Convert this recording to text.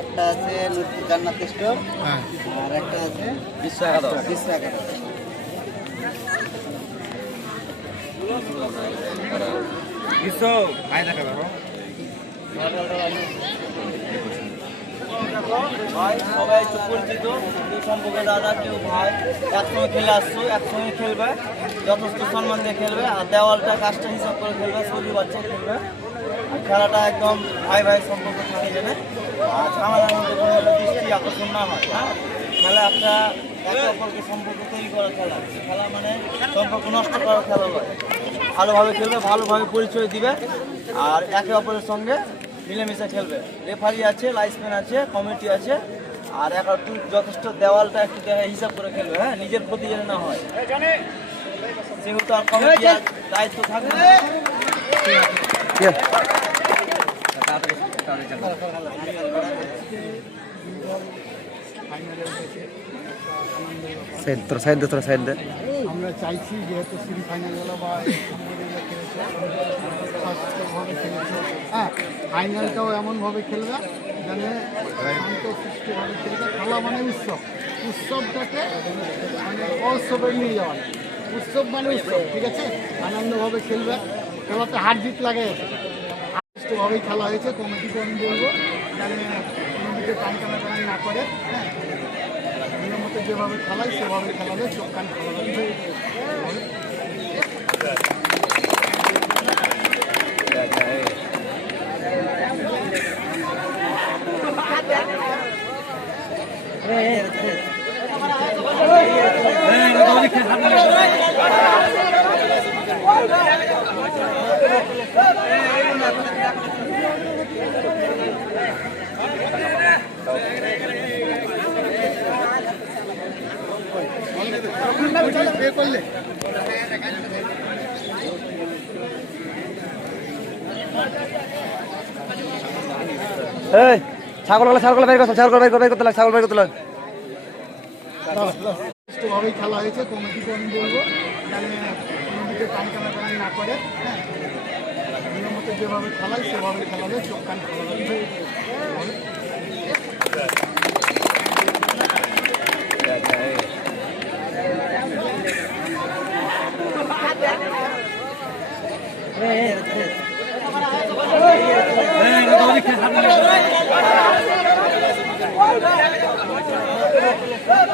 একটা আছে জান্নাত স্টোর, আর একটা আছে বিশ্ব একাদশ। ভাই সবাই একটু পরিচিত, সম্পর্কে দাদা কেউ ভাই একসঙ্গে খেলে আসছো, একসঙ্গে খেলবে, যথেষ্ট সম্মান দিয়ে খেলবে, আর দেওয়ালটা কাজটা হিসাব করে খেলবে, সৌদি বাচ্চা খেলবে। আর খেলাটা একদম ভাই ভাই সম্পর্ক থাকে যাবে, আর ঝামেলার মধ্যে কোনো দৃষ্টি আকর্ষণ না হয়। হ্যাঁ, খেলা একটা একে অপরকে সম্পর্ক তৈরি করার খেলা, খেলা মানে সম্পর্ক নষ্ট করার খেলা নয়। ভালোভাবে খেলবে, ভালোভাবে পরিচয় দিবে, আর একে অপরের সঙ্গে মিলেমিশে খেলবে। রেফারি আছে, লাইসম্যান আছে, কমিটি আছে, আর একটু যথেষ্ট দেওয়ালটা একটু হিসাব করে খেলবে। হ্যাঁ, নিজের প্রতি যেন না হয়, সেহেতু আর কমিটি দায়িত্ব থাকবে। আমরা চাইছি যেহেতু সেমিফাইনাল গেল বা হ্যাঁ, ফাইনালটাও এমনভাবে খেলবে যেন শান্তশিষ্টভাবে খেলবে। খেলা মানে উৎসব, উৎসবটাকে মানে অউৎসবে নিয়ে যাওয়া, উৎসব মানে উৎসব, ঠিক আছে? আনন্দভাবে খেলবে, খেলাতে হার জিত লাগে, সুষ্ঠুভাবেই খেলা হয়েছে। কমিটিকে আমি বলবো যেন কোনো দিকে টানটানা না করে, হ্যাঁ, মনের মতো যেভাবে খেলায় সেভাবে খেলাবে, চোখ কান খেলাবে। করলে ছাগল বের করতে ছাগল বের করতে সুষ্ঠুভাবেই খেলা হয়েছে। কমিটিকে আমি বলবো যেন কোনো দিকে টানটানা না করে, হ্যাঁ, মনের মতো যেভাবে খেলায় সেভাবে খেলাবে, চোখ কান খেলাবে।